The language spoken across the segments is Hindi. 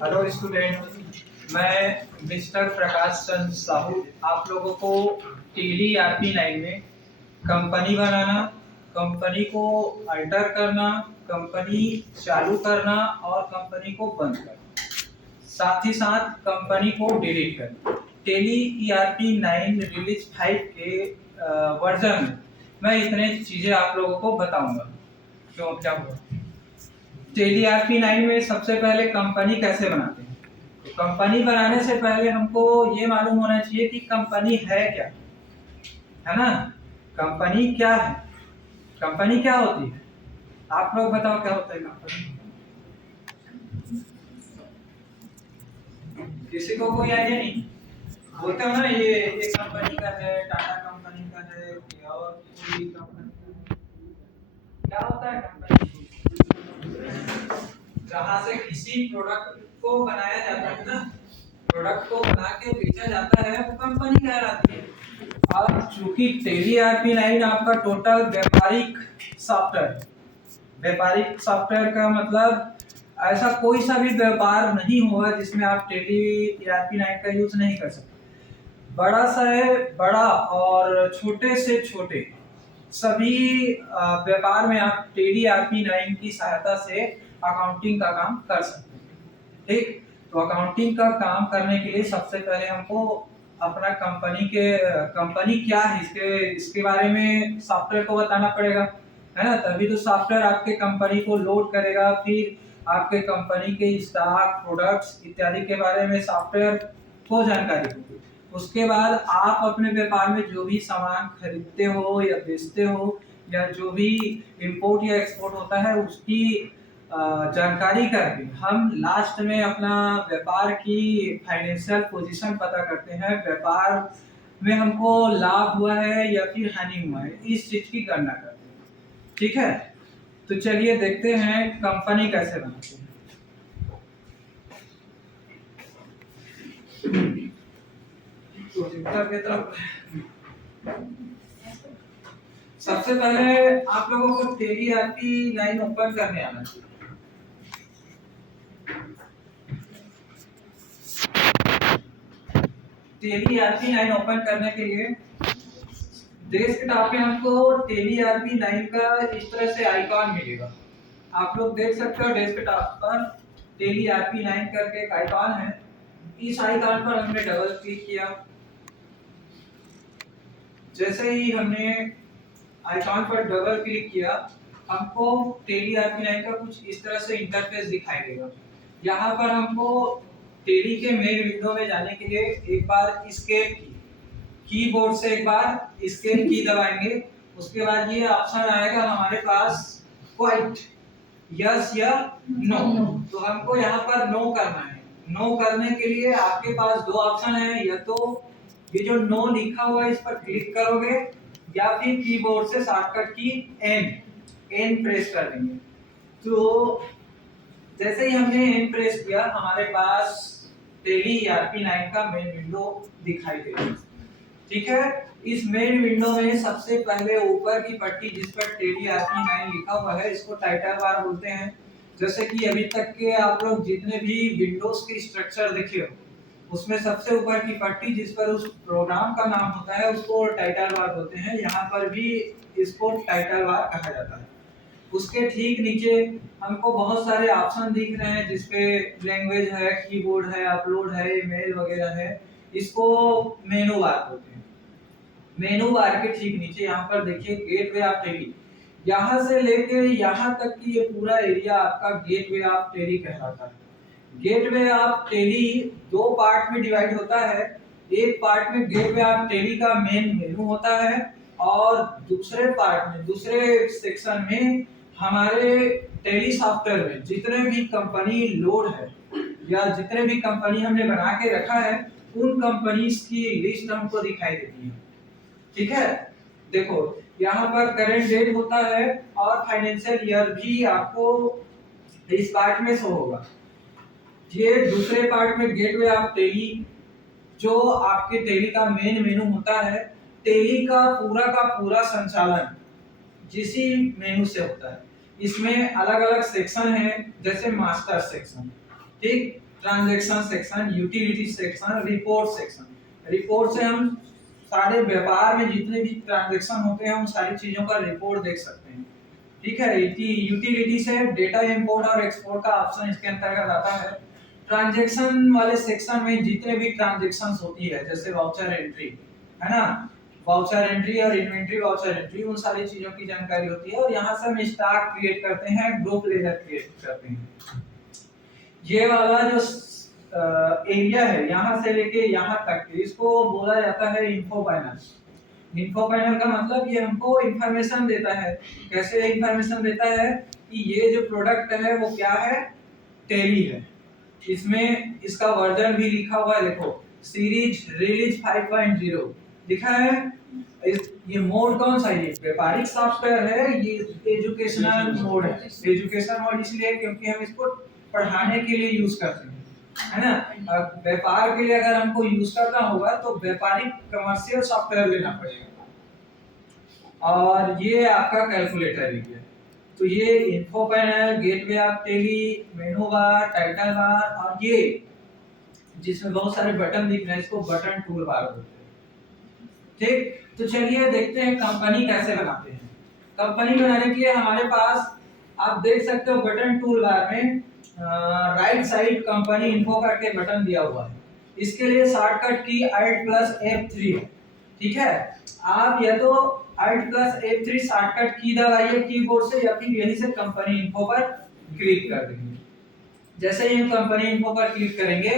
हेलो स्टूडेंट, मैं मिस्टर प्रकाश चंद्र साहू आप लोगों को टेली ईआरपी लाइन में कंपनी बनाना, कंपनी को अल्टर करना, कंपनी चालू करना और कंपनी को बंद करना, साथ ही साथ कंपनी को डिलीट करना। टेली ईआरपी 9 रिलीज 5 के वर्जन में मैं इतने चीजें आप लोगों को बताऊंगा। क्यों, क्या हुआ? टेली ईआरपी 9 में सबसे पहले कंपनी कैसे बनाते हैं। तो कंपनी बनाने से पहले हमको ये मालूम होना चाहिए कि कंपनी है क्या, है ना। कंपनी क्या है, कंपनी क्या होती है, आप लोग बताओ क्या होता है कंपनी। किसी को कोई आइडिया नहीं? बोलते हो ना, ये कंपनी का है, टाटा कंपनी का है और कोई कंपनी का। क्या होता है कंपनी? जहां से किसी प्रोडक्ट को बनाया जाता है ना, प्रोडक्ट को बना के बेचा जाता है, वो कंपनी कहलाती है। और चूंकि टेली ईआरपी 9 आपका टोटल व्यापारिक सॉफ्टवेयर, व्यापारिक सॉफ्टवेयर का मतलब ऐसा कोई सा भी व्यापार नहीं होगा जिसमें आप टेली ईआरपी 9 का यूज नहीं कर सकते। बड़ा सा है बड़ा और छोटे से छोटे सभी व्यापार में आप टेली ईआरपी 9 की सहायता से अकाउंटिंग का काम कर सकते हैं। ठीक, तो अकाउंटिंग का काम करने के लिए सबसे पहले हमको अपना कंपनी क्या है इसके बारे में सॉफ्टवेयर को बताना पड़ेगा, है ना। तभी तो सॉफ्टवेयर आपके कंपनी को लोड करेगा, फिर आपके कंपनी के स्टॉक, प्रोडक्ट्स इत्यादि के बारे में सॉफ्टवेयर को जानकारी होगी। उसके बाद आप अपने व्यापार में जो भी सामान खरीदते हो या बेचते हो या जो भी इंपोर्ट या एक्सपोर्ट होता है उसकी जानकारी करके हम लास्ट में अपना व्यापार की फाइनेंशियल पोजीशन पता करते हैं। व्यापार में हमको लाभ हुआ है या फिर हानि हुआ है, इस चीज की गणना करते हैं। ठीक है, तो चलिए देखते हैं कंपनी कैसे बनाते हैं। प्रोजेक्टर की तरफ सबसे पहले आप लोगों को टेली ईआरपी 9 ओपन करने आना चाहिए। टेली ईआरपी 9 ओपन करने के लिए डेस्कटॉप पे हमको टेली ईआरपी 9 का इस तरह से आइकॉन मिलेगा। आप लोग देख सकते हो डेस्कटॉप पर टेली ईआरपी 9 करके एक आइकॉन है। इस आइकॉन पर हमने डबल क्लिक किया। जैसे ही हमने आइकॉन पर डबल क्लिक किया, हमको टेली ईआरपी 9 का कुछ इस तरह से इंटरफेस दिखाई देगा। यहाँ पर हमको टेली के मेन विंडो में जाने के लिए एक बार एस्केप कीबोर्ड से एक बार एस्केप की दबाएंगे। उसके बाद ये ऑप्शन आएगा हमारे पास क्वाइट, यस या नो। तो हमको यहाँ पर नो करना है। नो करने के लिए आपके पास दो ऑप्शन है, या तो ये जो नो लिखा हुआ है इस पर क्लिक करोगे या फिर कीबोर्ड से शॉर्टकट की एन प्रेस कर देंगे। तो जैसे ही हमने एन प्रेस किया, हमारे पास टेली ईआरपी 9 का मेन विंडो दिखाई देगा। ठीक है, इस मेन विंडो में सबसे पहले ऊपर की पट्टी जिस पर टेली ईआरपी 9 लिखा हुआ है, इसको टाइटल बार बोलते हैं। जैसे कि अभी तक के आप लोग जितने भी विंडोज के स्ट्रक्चर देखे हो, उसमें सबसे ऊपर की पट्टी जिस पर उस प्रोग्राम का नाम होता है उसको टाइटल बार बोलते हैं। यहाँ पर भी इसको टाइटल बार कहा जाता है। उसके ठीक नीचे हमको बहुत सारे ऑप्शन दिख रहे हैं, जिसपे लैंग्वेज है, कीबोर्ड है, अपलोड है, ईमेल वगैरह है। इसको मेनू बार बोलते हैं। मेनू बार के ठीक नीचे यहाँ पर देखिए गेटवे ऑफ टेली। यहाँ से लेके यहाँ तक की ये पूरा एरिया आपका गेटवे ऑफ टेली कहलाता है। गेटवे ऑफ टेली दो पार्ट में डिवाइड होता है। एक पार्ट में गेटवे ऑफ टेली का मेन मेनू होता है और दूसरे पार्ट में, दूसरे सेक्शन में हमारे टेली सॉफ्टवेयर में जितने भी कंपनी लोड है या जितने भी कंपनी हमने बना के रखा है, उन कंपनीज की लिस्ट हमको दिखाई देती है। ठीक है, देखो यहाँ पर करंट डेट होता है और फाइनेंशियल ईयर भी आपको इस पार्ट में शो होगा। ये दूसरे पार्ट में गेटवे ऑफ टेली, जो आपके टेली का मेन मेनू होता है। टेली का पूरा संचालन जिसी मेनू से होता है। इसमें अलग अलग सेक्शन है, जैसे मास्टर सेक्शन। ठीक, transaction section, utility section, report section. Report से हम सारे व्यापार में जितने भी ट्रांजैक्शन होते हैं उन सारी चीजों का रिपोर्ट देख सकते हैं। ठीक है, यूटिलिटी से डेटा इंपोर्ट और एक्सपोर्ट का ऑप्शन इसके अंतर्गत आता है। ट्रांजैक्शन वाले सेक्शन में जितने भी ट्रांजैक्शंस होती है, जैसे वाउचर एंट्री है ना, वाउचर एंट्री और इन्वेंट्री वाउचर एंट्री, उन सारी चीजों की जानकारी होती है। और यहाँ से हम स्टॉक क्रिएट करते हैं, ग्रुप लेजर क्रिएट करते हैं। ये वाला जो एरिया है यहाँ से लेके यहाँ तक, इसको बोला जाता है इन्फो पैनल। इन्फो पैनल का मतलब ये हमको इंफॉर्मेशन देता है। कैसे इंफॉर्मेशन देता है कि ये जो प्रोडक्ट है वो क्या है, टेली है। इसमें इसका वर्जन भी लिखा हुआ है, देखो सीरीज रिलीज 5.0 लिखा है। ये मोड कौन सा है, व्यापारिक सॉफ्टवेयर है, ये एजुकेशनल मोड है। एजुकेशन मोड इसलिए क्योंकि हम इसको पढ़ाने के लिए यूज करते हैं, है ना। व्यापार के लिए अगर हमको यूज करना होगा तो व्यापारिक कमर्शियल सॉफ्टवेयर लेना पड़ेगा। और ये आपका कैलकुलेटर भी है। तो ये info panel, Gateway of Tally, menu bar, title bar, और ये जिसमें बहुत सारे बटन दिख रहे हैं इसको बटन टूल बार बोलते हैं। ठीक, तो चलिए देखते हैं कंपनी कैसे बनाते हैं। कंपनी बनाने के लिए हमारे पास आप देख सकते हो बटन टूल बार में राइट साइड कंपनी इन्फो करके बटन दिया हुआ है। इसके लिए शॉर्टकट की Alt+F3 है। ठीक है, आप या तो Alt+F3 शॉर्टकट की दबाइए कीबोर्ड से, या फिर यहीं से कंपनी इन्फो पर क्लिक कर देंगे। जैसे ही हम कंपनी इन्फो पर क्लिक करेंगे,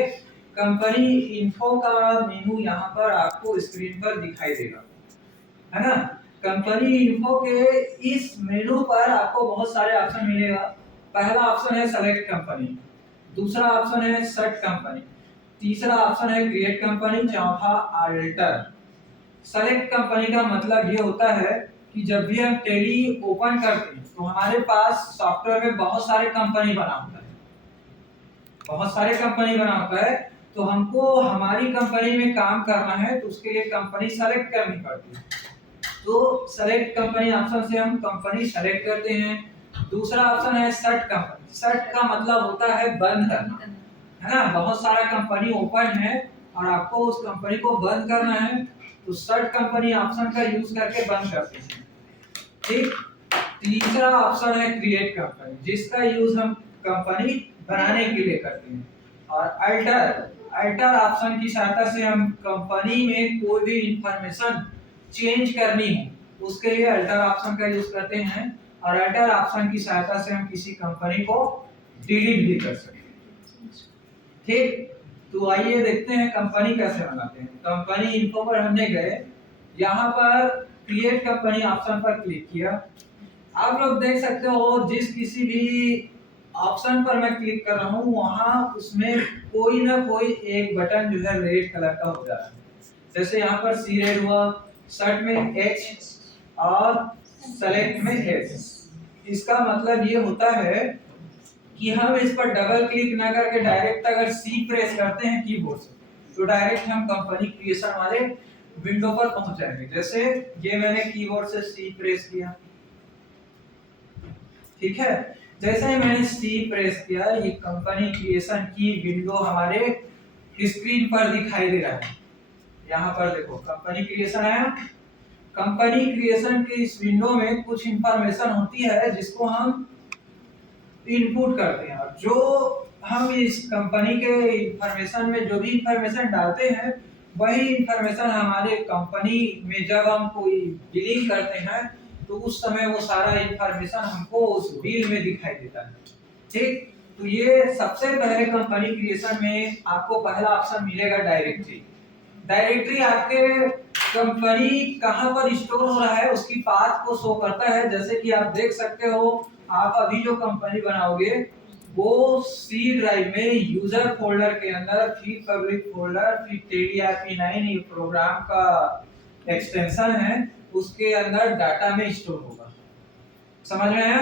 कंपनी इन्फो का मेनू यहाँ पर आपको स्क्रीन पर दिखाई देगा, है ना। कंपनी इन्फो के इस मेनू पर आपको बहुत सारे ऑप्शन मिलेगा। पहला ऑप्शन है सेलेक्ट कंपनी, दूसरा ऑप्शन है सेट कंपनी, तीसरा ऑप्शन है क्रिएट कंपनी, चौथा अल्टर। सेलेक्ट कंपनी का मतलब ये होता है कि जब भी हम टेली ओपन करते हैं तो हमारे पास सॉफ्टवेयर में बहुत सारे कंपनी बना होता है, बहुत सारे कंपनी बना होता है। तो हमको हमारी कंपनी में काम करना है तो उसके लिए कंपनी सेलेक्ट करनी पड़ती है। तो सेलेक्ट कंपनी ऑप्शन से हम कंपनी सेलेक्ट करते हैं। दूसरा ऑप्शन है सेट कंपनी। सेट का मतलब होता है बंद करना, है ना। बहुत सारा कंपनी ओपन है और आपको उस कंपनी को बंद करना है, तो सेट कंपनी ऑप्शन का यूज करके बंद करते हैं। ठीक, तीसरा ऑप्शन है क्रिएट कंपनी, जिसका यूज हम कंपनी बनाने के लिए करते हैं। और अल्टर ऑप्शन की सहायता से हम कंपनी में कोई भी इंफॉर्मेशन चेंज करनी हो उसके लिए अल्टर ऑप्शन का यूज करते हैं। और अल्टर ऑप्शन की सहायता से हम किसी कंपनी को डिलीट भी कर सकते हैं। ठीक, तो आइए देखते हैं कंपनी कैसे बनाते हैं। कंपनी इन्फो पर हमने गए, यहाँ पर क्रिएट कंपनी ऑप्शन पर क्लिक किया। आप लोग देख सकते हो जिस किसी भी ऑप्शन पर मैं क्लिक कर रहा हूँ वहां उसमें कोई ना कोई एक बटन जो है रेड कलर का हो जाता है। जैसे यहाँ पर सी रेड हुआ, सर्ट में H और सेलेक्ट में S। इसका मतलब ये होता है कि हम इस पर डबल क्लिक ना करके डायरेक्ट अगर C प्रेस करते हैं कीबोर्ड से तो डायरेक्ट हम कंपनी क्रिएशन वाले विंडो पर पहुंच जाएंगे। जैसे ये मैंने कीबोर्ड से C प्रेस किया, ठीक है। जैसे ही मैंने C प्रेस किया, ये कंपनी क्रिएशन की विंडो हमारे स्क्रीन पर दिखाई दे रहा है। यहाँ पर देखो कंपनी क्रिएशन आया। कंपनी क्रिएशन के इस विंडो में कुछ इंफॉर्मेशन होती है जिसको हम इनपुट करते हैं, और जो हम इस कंपनी के इंफॉर्मेशन में जो भी इंफॉर्मेशन डालते हैं वही इंफॉर्मेशन हमारे कंपनी में जब हम कोई बिलिंग करते हैं तो उस समय वो सारा इंफॉर्मेशन हमको उस बिल में दिखाई देता है। ठीक, तो ये सबसे पहले कंपनी क्रिएशन में आपको पहला ऑप्शन मिलेगा डायरेक्टरी। डायरेक्टरी आपके कंपनी कहां पर स्टोर हो रहा है उसकी पाथ को शो करता है। जैसे कि आप देख सकते हो, आप अभी जो कंपनी बनाओगे वो सी ड्राइव में यूजर फोल्डर के अंदर, फिर पब्लिक फोल्डर, फिर TeleRP9 ये प्रोग्राम का एक्सटेंशन है, उसके अंदर डाटा में स्टोर होगा। समझ में आया?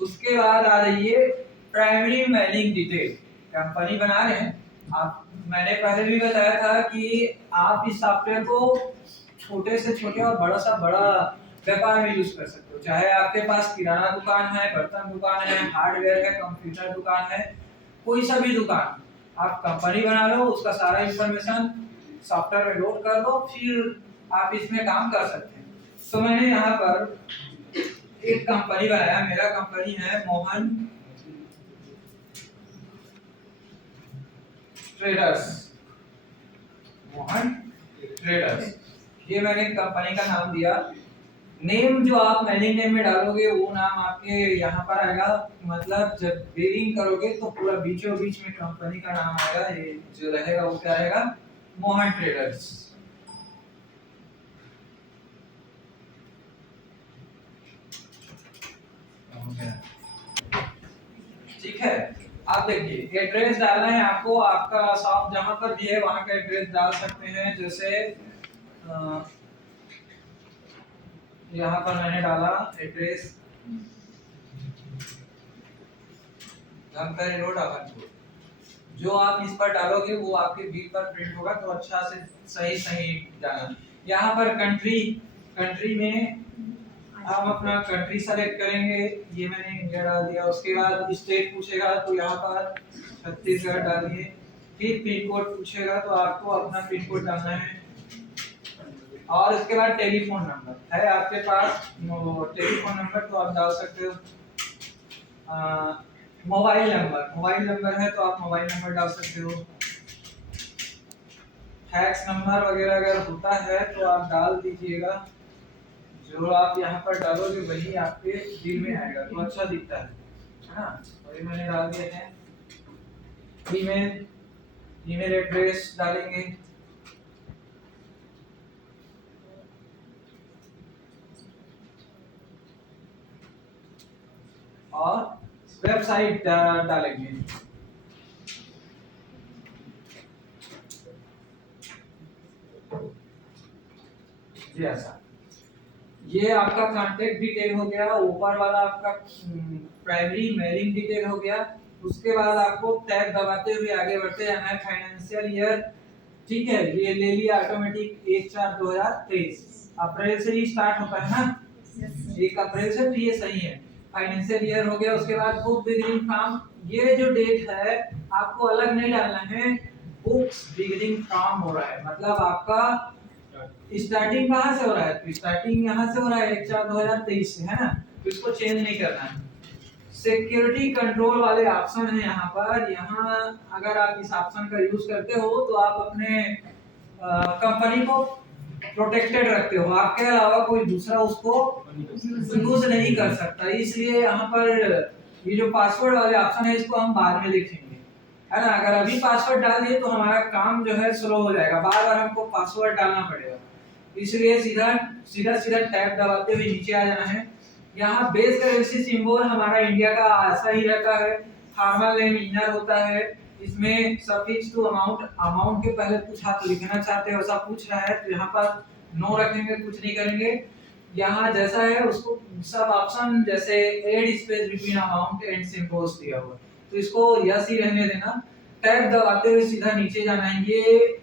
उसके बाद आ रही है प्राइमरी मेलिंग डिटेल। कंपनी बना रहे हैं आप, मैंने पहले भी बताया था कि आप इस सॉफ्टवेयर को छोटे से छोटे और बड़ा सा बड़ा व्यापार में यूज कर सकते हो। चाहे आपके पास किराना दुकान है, बर्तन दुकान है, हार्डवेयर है, कंप्यूटर दुकान है, कोई सा भी दुकान, आप कंपनी बना लो, उसका सारा इंफॉर्मेशन सॉफ्टवेयर में लोड कर दो, फिर आप इसमें काम कर सकते हैं। तो मैंने यहाँ पर एक कंपनी बनाया, मेरा कंपनी है मोहन ट्रेडर्स। मोहन ट्रेडर्स, ये मैंने कंपनी का नाम दिया। नेम जो आप मेलिंग नेम में डालोगे वो नाम आपके यहाँ पर आएगा, मतलब जब बिलिंग करोगे तो पूरा बीचों बीच में कंपनी का नाम आएगा। ये जो रहेगा वो क्या रहेगा, मोहन ट्रेडर्स। ठीक है, आप देखिए एड्रेस डालना है आपको, आपका शॉप जहां पर भी है वहां का एड्रेस डाल सकते हैं। जैसे यहाँ पर मैंने डाला एड्रेस धमतरी रोड अभनपुर। जो आप इस पर डालोगे वो आपके बिल पर प्रिंट होगा, तो अच्छा से सही सही डालना। यहाँ पर कंट्री में हम अपना कंट्री सेलेक्ट करेंगे, ये मैंने इंडिया डाल दिया। उसके बाद स्टेट पूछेगा तो यहाँ पर छत्तीसगढ़ डालिए। फिर पिन कोड पूछेगा तो आपको अपना पिन कोड डालना है। और इसके बाद टेलीफोन नंबर है आपके पास, टेलीफोन नंबर तो आप डाल सकते हो। मोबाइल नंबर है तो आप मोबाइल नंबर डाल सकते हो। फैक्स नंबर वगैरह अगर होता है तो आप डाल दीजिएगा। जो आप यहाँ पर डालोगे वही आपके बिल में आएगा, तो अच्छा दिखता है ना। और ये मैंने डाल दिया है। ईमेल एड्रेस डालेंगे। और वेबसाइट डालेंगे। जी ऐसा, ये आपका कांटेक्ट डिटेल हो गया। ऊपर वाला आपका प्राइमरी मेलिंग डिटेल हो गया। उसके बाद आपको टैब दबाते हुए आगे बढ़ते जाना है। फाइनेंशियल ईयर, ठीक है, ये ले लिया ऑटोमेटिक 1/4/2023 अप्रैल से ही स्टार्ट होता है ना, 1 अप्रैल से, तो ये सही है। फाइनेंशियल ईयर हो गया। उसके बाद बुक बिगिनिंग फ्रॉम, ये जो डेट है आपको अलग नहीं डालना है, बुक्स बिगिनिंग फ्रॉम हो रहा है, मतलब आपका स्टार्टिंग कहाँ से हो रहा है, तो स्टार्टिंग यहाँ से हो रहा है 1/4/2023 से, है ना, तो इसको चेंज नहीं करना है। सिक्योरिटी कंट्रोल वाले ऑप्शन है यहाँ पर। यहाँ अगर आप इस ऑप्शन का यूज करते हो तो आप अपने कंपनी को प्रोटेक्टेड रखते हो, आपके अलावा कोई दूसरा उसको यूज नहीं कर सकता। इसलिए यहाँ पर ये जो पासवर्ड वाले ऑप्शन है इसको हम बाद में लिखेंगे, है ना। अगर अभी पासवर्ड डाल दिए तो हमारा काम जो है स्लो हो जाएगा, बार बार हमको पासवर्ड डालना पड़ेगा। इसलिए सीधा टैब दबाते हुए नीचे आ जाना है। यहाँ बेस करेंसी सिंबल हमारा इंडिया का ऐसा ही रहता है। फॉर्मल नेम इनर होता है। इसमें सफिक्स टू अमाउंट के पहले कुछ आप लिखना चाहते हो ऐसा पूछ रहा है तो यहाँ पर नो रखेंगे, कुछ नहीं करेंगे। यहाँ जैसा है उसको सब ऑप्शन जैसे add space between amount and symbols दिया हुआ, तो इसको यस ही रहने देना। टैब दबाते हुए सीधा नीचे जाना है। ये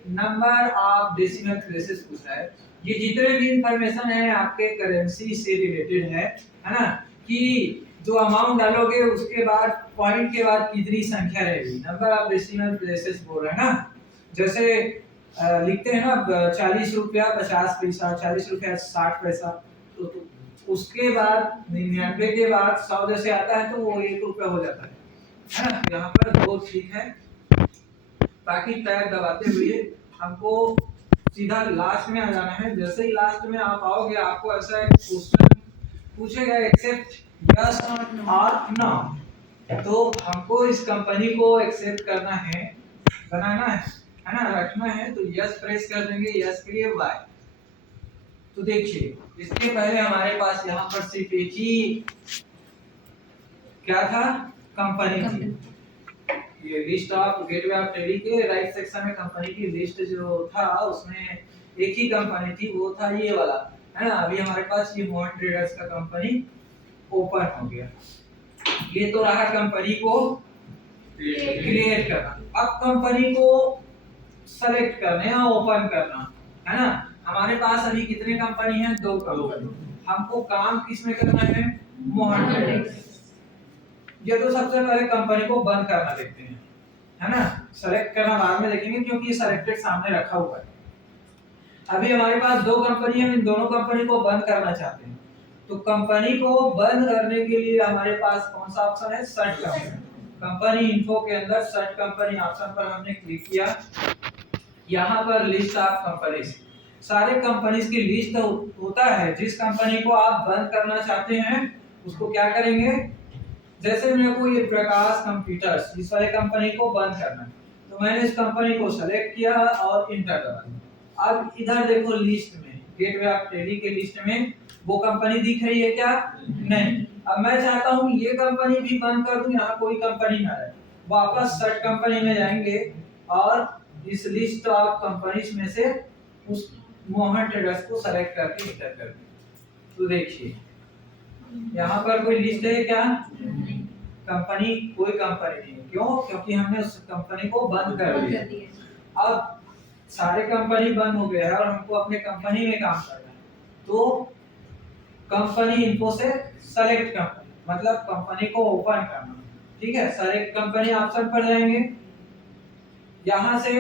नंबर ऑफ डेसिमल प्लेसेस पूछ रहा है। ये जितने भी इंफॉर्मेशन है आपके करेंसी से रिलेटेड है ना, कि जो अमाउंट डालोगे उसके बाद पॉइंट के बाद कितनी संख्या रहेगी, नंबर ऑफ डेसिमल प्लेसेस बोल रहा है ना। जैसे लिखते हैं ना 40 रुपया 50 पैसा, 40 रुपया 60 पैसा, तो उसके बाद 99 के बाद 100 जैसे आता है तो वो 1 रुपया हो जाता है ना। यहाँ पर दो ठीक है। बाकी टैब दबाते हुए हमको सीधा लास्ट में आ जाना है। जैसे ही लास्ट में आप आओगे आपको ऐसा एक क्वेश्चन पूछेगा, एक्सेप्ट यस और नो, तो हमको इस कंपनी को एक्सेप्ट करना है, बनाना है ना, रखना है, तो यस प्रेस कर देंगे। यस के लिए वाई। तो देखिए इसके पहले हमारे पास यहाँ पर सिर्फ एक ही क्या था, कंपनी थी। ये list of gateway of tally के राइट सेक्शन में कंपनी की लिस्ट जो था उसमें एक ही कंपनी थी, वो था ये वाला, है ना। अभी हमारे पास ये मोहन ट्रेडर्स का कंपनी ओपन हो गया। ये तो रहा कंपनी को क्रिएट करना। अब कंपनी को सेलेक्ट करना है, ओपन करना, है ना। हमारे पास अभी कितने कंपनी हैं, 2 कंपनी। हमको काम किसमें करना है, मोहन ट्रेडर्स। ये तो सबसे पहले कंपनी को बंद करना देखते हैं, है ना। सेलेक्ट करना बाद में देखेंगे क्योंकि ये सेलेक्टेड सामने रखा हुआ है। अभी हमारे पास दो कंपनी है, इन दोनों कंपनी को बंद करना चाहते हैं। तो कंपनी को बंद करने के लिए हमारे पास कौन सा ऑप्शन है? Search company. कंपनी इन्फो के अंदर सर्च कंपनी ऑप्शन पर हमने क्लिक किया। यहाँ पर लिस्ट ऑफ कंपनीज, सारे कंपनीज की लिस्ट होता है। जिस कंपनी को आप बंद करना चाहते हैं उसको क्या करेंगे? जैसे मेरे को ये प्रकाश कंप्यूटर्स, इस वाले कंपनी को बंद करना है, तो मैंने इस कंपनी को सेलेक्ट किया और इंटर दबाया। अब इधर देखो लिस्ट में, गेटवे ऑफ टेली के लिस्ट में वो कंपनी दिख रही है क्या? नहीं। अब मैं चाहता हूँ ये कंपनी भी बंद कर दूं, यहाँ कोई कंपनी ना रहे। वापस सर्च कंपनी में जाएंगे और इस लिस्ट ऑफ कंपनीज में से उस मोहन ट्रेडर्स को सेलेक्ट करके इंटर कर दें। तो देखिए यहाँ पर कोई लिस्ट है क्या? कंपनी, कोई कंपनी नहीं है। क्यों? क्योंकि हमने उस कंपनी को बंद कर दिया। अब सारे कंपनी बंद हो गए हैं और हमको अपने कंपनी में काम करना है, तो कंपनी इनको से सेलेक्ट कंपनी, मतलब कंपनी को ओपन करना। ठीक है, सेलेक्ट कंपनी ऑप्शन पर जाएंगे। यहाँ से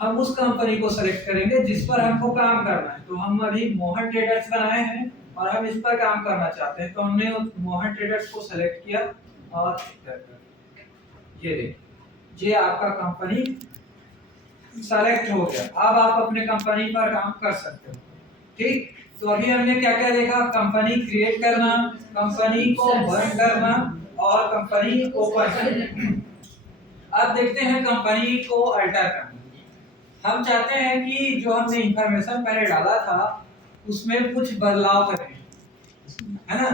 हम उस कंपनी को सेलेक्ट करेंगे जिस पर हमको काम करना है। तो हम अभी मोहन ट्रेडर्स बनाए हैं और हम इस पर काम करना चाहते हैं, तो हमने मोहन ट्रेडर्स को सेलेक्ट किया और ये देखिए, ये आपका कंपनी सेलेक्ट हो गया। अब आप अपने कंपनी पर काम कर सकते हो। ठीक, तो अभी हमने क्या क्या देखा? कंपनी क्रिएट करना, कंपनी को बंद करना और कंपनी ओपन करना। अब देखते हैं कंपनी को अल्टर करना। हम चाहते हैं कि जो हमने इंफॉर्मेशन पहले डाला था उसमें कुछ बदलाव करें, है ना,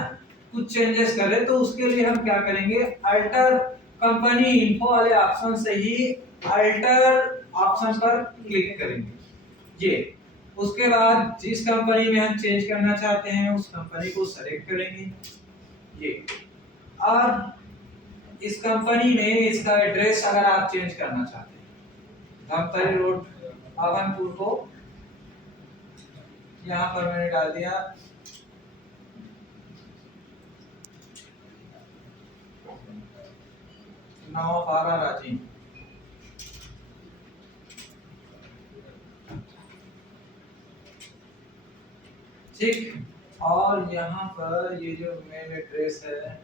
कुछ चेंजेस करें। तो उसके लिए हम क्या करेंगे? अल्टर कंपनी इन्फो वाले ऑप्शन से ही अल्टर ऑप्शन पर क्लिक करेंगे। ये उसके बाद जिस कंपनी में हम चेंज करना चाहते हैं उस कंपनी को सेलेक्ट करेंगे। ये और इस कंपनी में इसका एड्रेस अगर आप चेंज करना चाहते हैं, धमतरी रोड आगनपुर को यहाँ पर मैंने डाल दिया नवापारा रांची। ठीक, और यहाँ पर ये जो मेल एड्रेस है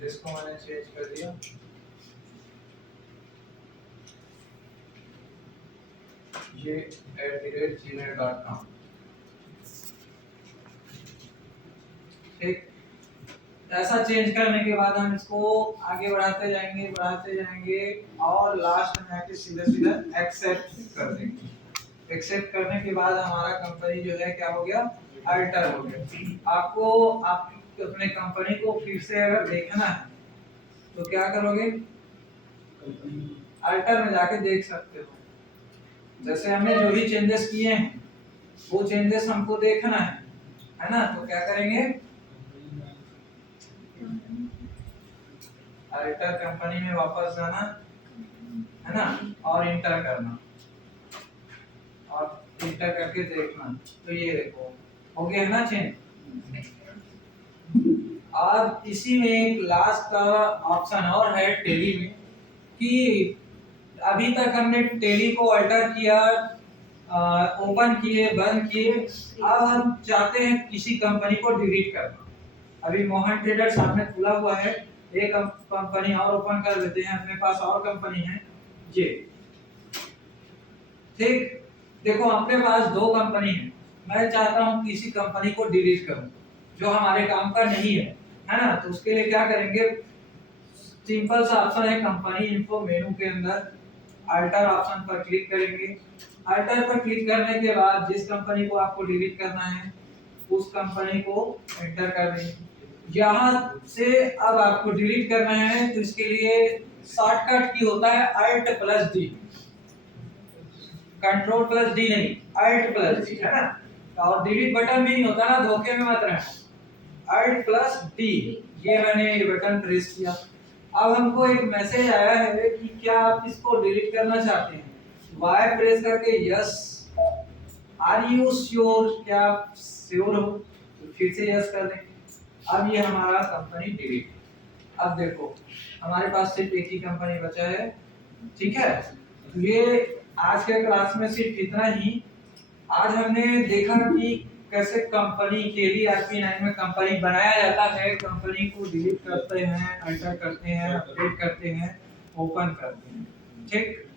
जिसको मैंने चेंज कर दिया, ये @gmail.com। ठीक, ऐसा चेंज करने के बाद हम इसको आगे बढ़ाते जाएंगे और लास्ट में आके सीधा सीधा एक्सेप्ट कर देंगे। एक्सेप्ट करने के बाद हमारा कंपनी जो है क्या हो गया? अल्टर हो गया। आपको अपने कंपनी को फिर से अगर देखना है तो क्या करोगे? अल्टर में जाके देख सकते हो। जैसे हमने जो भी चेंजेस किए हैं वो चेंजेस हमको देखना है ना, तो क्या करेंगे? अल्टर कंपनी में वापस जाना है ना और इंटर करना और इंटर करके देखना। तो ये देखो हो गया ना चेंज। अब इसी में एक लास्ट का ऑप्शन और है टेली में कि अभी तक हमने टेली को अल्टर किया, ओपन किए, बंद किए। अब हम चाहते हैं किसी कंपनी को डिलीट करना। अभी मोहन ट्रेडर सामने खुला हुआ है, एक कंपनी और ओपन कर लेते हैं, अपने पास और कंपनी है ये। ठीक, देखो अपने पास दो कंपनी है। मैं चाहता हूँ किसी कंपनी को डिलीट करूं जो हमारे काम का नहीं है ना। तो उसके लिए क्या करेंगे? सिंपल सा ऑप्शन है कंपनी इन्फो मेनू के अंदर अल्टर ऑप्शन पर क्लिक करेंगे। अल्टर पर क्लिक करने के बाद जिस कंपनी को आपको डिलीट करना है उस कंपनी को एंटर कर देंगे। यहाँ से अब आपको डिलीट करना है तो इसके लिए शॉर्टकट की होता है Alt+D, Ctrl+D नहीं, Alt+D है ना। और डिलीट बटन भी नहीं होता ना, धोखे में मत रहना। Alt+D, ये मैंने ये बटन प्रेस किया। अब हमको एक मैसेज आया है कि क्या आप इसको डिलीट करना चाहते हैं? Y प्रेस करके यस। Are you sure? क्या आप श्योर हो? तो फिर से यस कर दें। अब ये हमारा कंपनी डिलीट। अब देखो हमारे पास सिर्फ एक ही कंपनी बचा है। ठीक है, तो ये आज के क्लास में सिर्फ इतना ही। आज हमने देखा कि कैसे कंपनी KDRP9 में कंपनी बनाया जाता है, कंपनी को डिलीट करते हैं, अल्टर करते हैं, अपडेट करते हैं, ओपन करते हैं। ठीक।